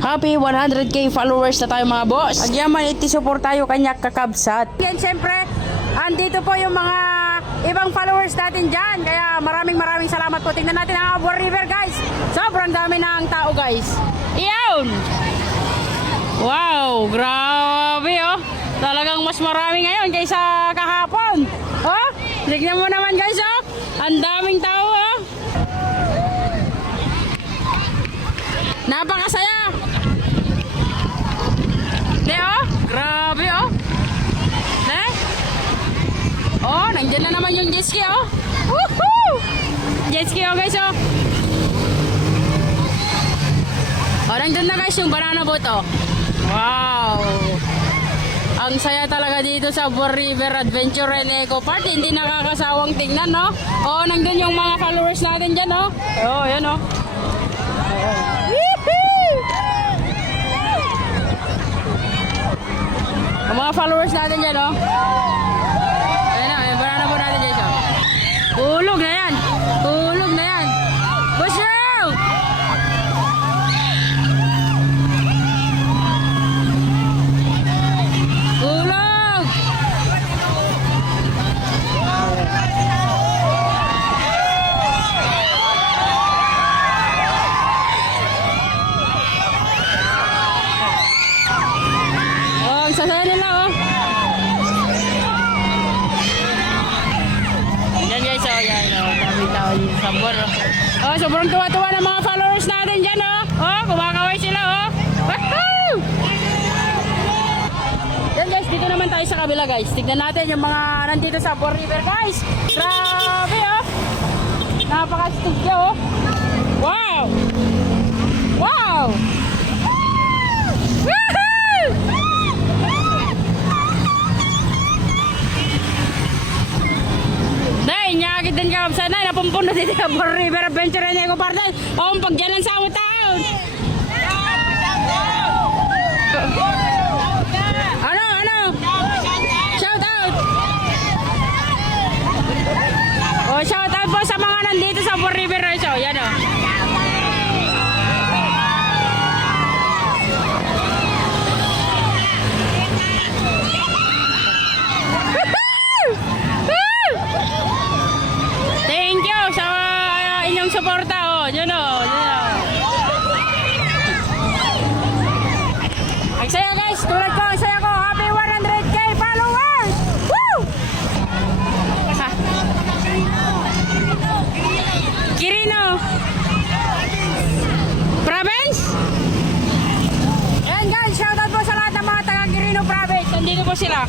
Happy 100k followers na tayo mga boss. Agyaman iti-support tayo kanya kakabsat. Yan syempre, andito po yung mga ibang followers natin dyan. Kaya maraming maraming salamat po. Tingnan natin ang Abor River guys. Sobrang dami na ang tao guys. Iyon! Wow, grabe oh. Talagang mas marami ngayon kaysa kahapon. Oh, tignan mo naman guys oh. Ang daming tao oh. Napakasaya. Di oh, grabe oh. Ne? Oh, nandiyan na naman yung jet ski oh. Woohoo! Jet ski oh guys oh. Oh, nandun na guys banana boat oh. Wow! Ang saya talaga dito sa Bor River Adventure and Eco Park. Hindi nakakasawang tingnan, no? Oh, nandun yung mga followers natin dyan, no? Oh, yan, no? Woohoo! Ang mga followers natin dyan, no? Ayan na, may banana boat natin dyan, oh. Hulog na yan! Hulog na yan! Busyaw! Hulog! Oh, ang sasaya nila oh. Yan guys, oh, yan oh. Dami tao. Oh, oh sobrang tuwa-tuwa ng mga followers natin dyan oh. Oh, kumakaway sila oh. Woohoo! Yan guys, dito naman tayo sa kabila guys. Tignan natin yung mga nandito sa Bor River guys. Grabe Nyakit din ka sa na napumpuno dito sa River Adventure and Eco Park. O, ang pagyanan sa among taon. Uh, inyong suporta. Oh, yun oh. Yun oh. Ang saya guys, tulad ko, ang saya ko. Happy 100k followers! Woo! Ha. Kirino. Province? Ayan guys, shoutout po sa lahat ng mga taga Quirino Province. Nandito po sila.